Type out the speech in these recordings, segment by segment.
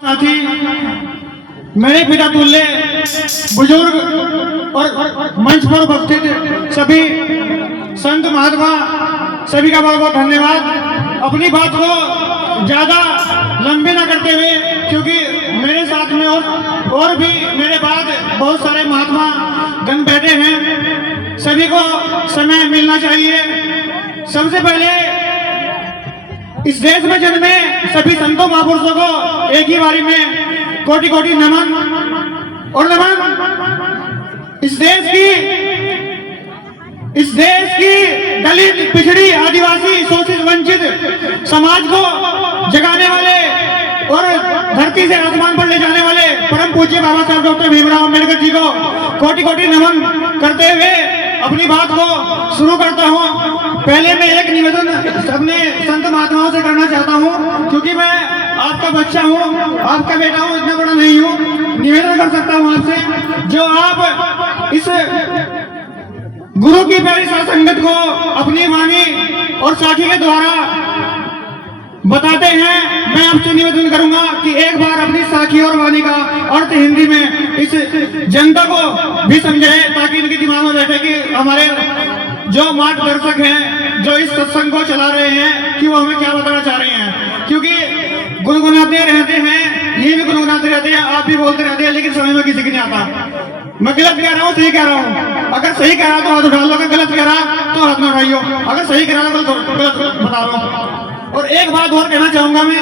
साथी, मेरे पिता तुल्य बुजुर्ग और मंच पर उपस्थित सभी संत महात्मा सभी का बहुत बहुत धन्यवाद। अपनी बात को ज्यादा लंबी ना करते हुए, क्योंकि मेरे साथ में और भी मेरे बाद बहुत सारे महात्मा गण बैठे हैं, सभी को समय मिलना चाहिए। सबसे पहले इस देश में जन्मे सभी संतों महापुरुषों को एक ही बारी में कोटि कोटि नमन और नमन। इस देश की दलित, पिछड़ी, आदिवासी, शोषित, वंचित समाज को जगाने वाले और धरती से आसमान पर ले जाने वाले परम पूज्य बाबा साहब डॉक्टर भीमराव अम्बेडकर जी को कोटि कोटि नमन करते हुए अपनी बात को शुरू करता हूँ। पहले मैं एक निवेदन अपने संत महात्माओं से करना चाहता हूँ, क्योंकि मैं आपका बच्चा हूँ, आपका बेटा हूँ, इतना बड़ा नहीं हूँ। निवेदन कर सकता हूँ आपसे, जो आप इस गुरु की प्यारी संगत को अपनी वाणी और साखी के द्वारा बताते हैं, मैं आपसे निवेदन करूंगा कि एक बार अपनी साखी और वाणी का अर्थ हिंदी में इस जनता को भी समझाए, ताकि इनके दिमाग में बैठे कि हमारे जो मार्गदर्शक हैं, जो इस सत्संग को चला रहे हैं, कि वो हमें क्या बताना चाह रहे हैं। क्योंकि गुनगुनाते रहते हैं, ये भी गुनगुनाते रहते हैं, आप भी बोलते रहते हैं, लेकिन समझ में किसी की नहीं आता। मैं गलत कह रहा हूँ, सही कह रहा हूँ? अगर सही कह रहा तो हाथ उठा लो, अगर गलत कह रहा तो हाथ ना उठाइयो। अगर सही कह रहा तो गलत बता लो। और एक बात और कहना चाहूंगा मैं,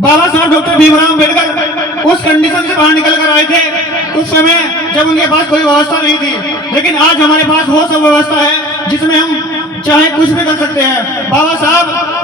बाबा साहब डॉक्टर भीमराव अम्बेडकर उस कंडीशन से बाहर निकल कर आए थे उस समय जब उनके पास कोई व्यवस्था नहीं थी, लेकिन आज हमारे पास वो सब व्यवस्था है जिसमें हम चाहे कुछ भी कर सकते हैं। बाबा साहब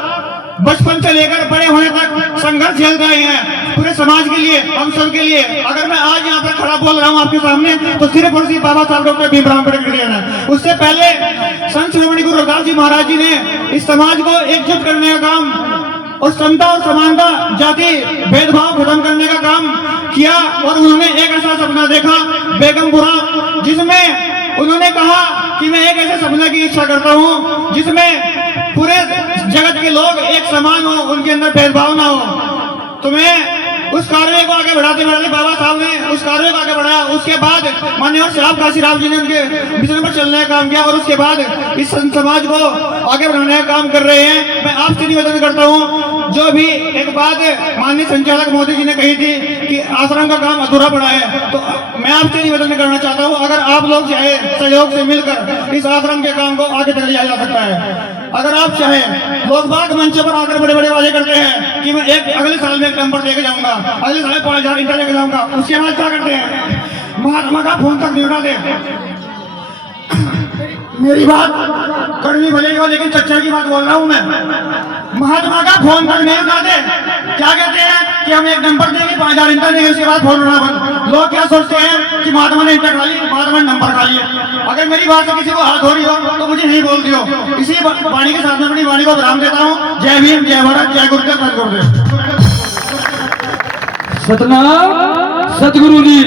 बचपन से लेकर बड़े होने तक संघर्ष झेल रहे हैं पूरे समाज के लिए, हम सब के लिए। अगर मैं आज यहाँ पर खड़ा बोल रहा हूँ आपके सामने, तो सिर्फ और सिर्फ बाबा साहब डॉक्टर भीमराव अम्बेडकर के लिए है। उससे पहले संत श्रोमणी गुरु रविदास जी महाराज जी ने इस समाज को एकजुट करने का काम और समता और समानता, जाति भेदभाव खत्म करने का काम किया। और उन्होंने एक ऐसा सपना देखा बेगमपुरा, जिसमें उन्होंने कहा कि मैं एक ऐसे सपने की इच्छा करता हूँ जिसमें पूरे जगत के लोग एक समान हो, उनके अंदर भेदभाव ना हो। तो मैं उस कार्य को आगे बढ़ाते बढ़ाते बाबा साहब ने उस कार्य को आगे बढ़ाया। उसके बाद माननीय साहब काशीराम जी ने उनके मिशन पर चलने का काम किया, और उसके बाद इस समाज को आगे बढ़ाने का काम कर रहे हैं। मैं आपसे निवेदन करता हूँ, जो भी एक बात माननीय संचालक मोदी जी ने कही थी कि आश्रम का काम अधूरा पड़ा है, तो मैं आपसे निवेदन करना चाहता हूँ, अगर आप लोग चाहे सहयोग से मिलकर इस आश्रम के काम को आगे तक ले जाया जा सकता है। अगर आप चाहें, लोग बाग मंच पर आकर बड़े बड़े वादे करते हैं कि मैं अगले साल में एक नंबर लेके जाऊंगा, अगले साल 5000 इंटर लेके जाऊंगा। उसके बाद क्या करते हैं? महात्मा का फोन तक नहीं उठाते। मेरी बात कड़वी भले हो, लेकिन सच्चाई की बात बोल रहा हूँ मैं। महात्मा का फोन तक नहीं उठाते। क्या कहते हैं कि हम एक नंबर देंगे, 5000 इंटर देंगे, उसके बाद फोन उठाना बंद। लोग क्या सोचते हैं कि महात्मा ने इंटर खा ली, महात्मा ने नंबर खा लिया। अगर मेरी बात से किसी को हाथ हो रही हो तो मुझे नहीं बोल दियो। इसी वाणी के साथ में अपनी वाणी को विराम देता हूँ। जय भीम, जय भारत, जय गुरुदेव, जय गुरुदेव। सतनाम सतगुरु जी।